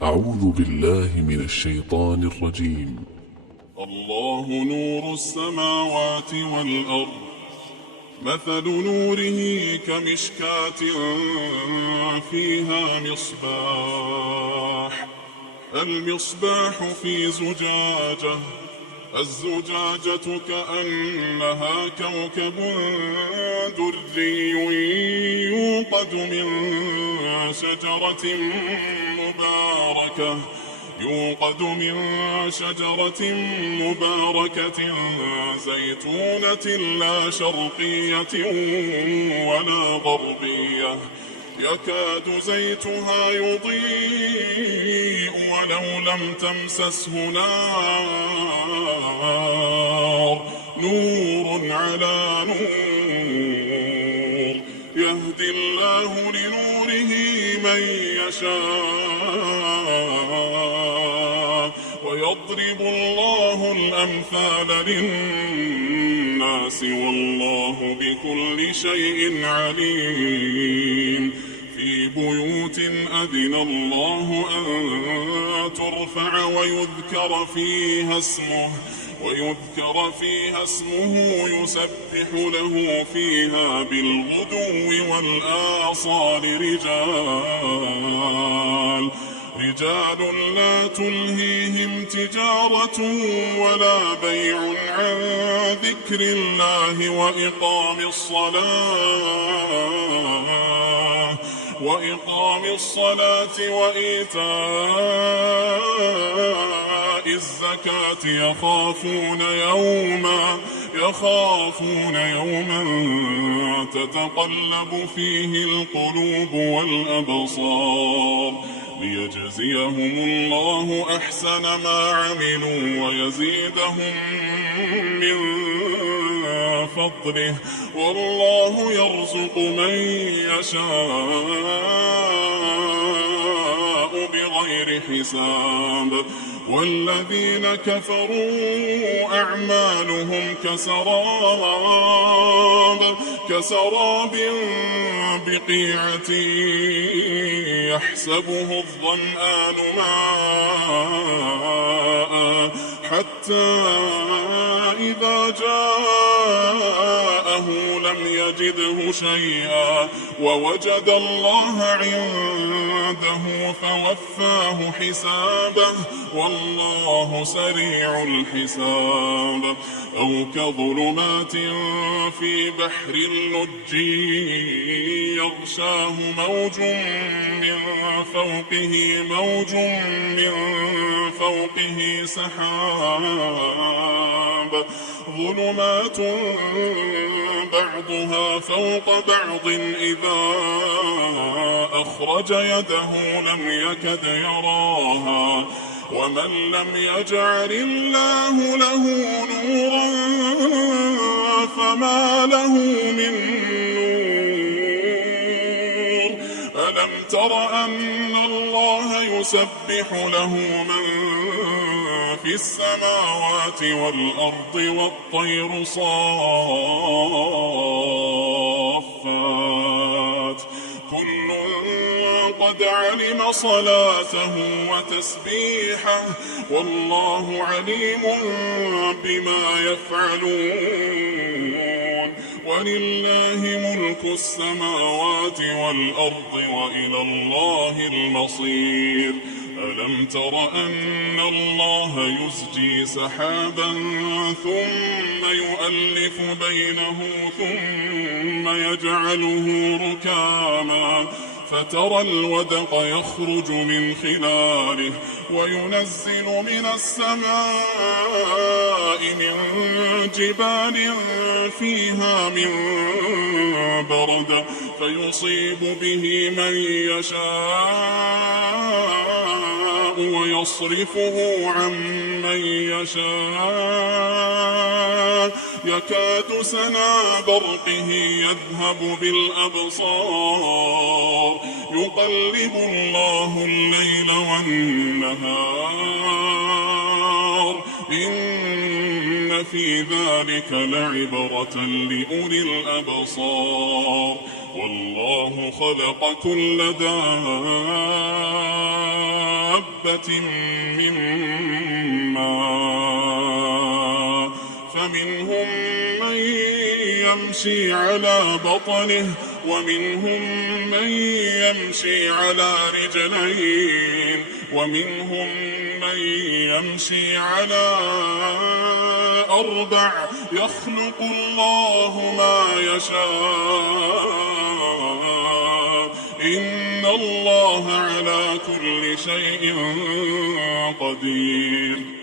أعوذ بالله من الشيطان الرجيم. الله نور السماوات والأرض، مثل نوره كمشكاة فيها مصباح، المصباح في زجاجة، الزجاجة كأنها كوكب دري يوقد من شجرة مباركة زيتونة لا شرقية ولا غربية، يكاد زيتها يضيء ولو لم تمسسه نار، نور على نور، يهدي الله لنوره من يشاء، ويضرب الله الأمثال للناس والله بكل شيء عليم. في بيوت أذن الله أن ترفع ويذكر فيها اسمه يسبح له فيها بالغدو والآصال رجال لا تلهيهم تجارة ولا بيع عن ذكر الله وإقام الصلاة وإيتاء الزكاة يخافون يوما تتقلب فيه القلوب والأبصار، ليجزيهم الله أحسن ما عملوا ويزيدهم من فضله، والله يرزق من يشاء بغير حساب. والذين كفروا أعمالهم كسراب بقيعة يحسبه الظمآن ماء حتى إذا جاءه لم يجده شيئا ووجد الله عنده فوفاه حسابه، والله سريع الحساب. أو كظلمات في بحر اللج يغشاه موج من فوقه سحاب، ظلمات بعضها فوق بعض إذا أخرج يده لم يكد يراها، ومن لم يجعل الله له نورا فما له من نور. ألم تر أن الله يسبح له من في السماوات والأرض والطير صافات، كل قد علم صلاته وتسبيحه والله عليم بما يفعلون. ولله ملك السماوات والأرض وإلى الله المصير. ألم تر أن الله يزجي سحابا ثم يؤلف بينه ثم يجعله ركاما فترى الودق يخرج من خلاله وينزل من السماء من جبال فيها من برد فيصيب به من يشاء ويصرفه عن من يشاء، يكاد سنا برقه يذهب بالأبصار، يقلب الله الليل والنهار، إن في ذلك لعبرة لأولي الأبصار. والله خلق كل دابة حبة من ماء فمنهم من يمشي على بطنه ومنهم من يمشي على رجلين ومنهم من يمشي على 4 يخلق الله ما يشاء إن الله على كل شيء قدير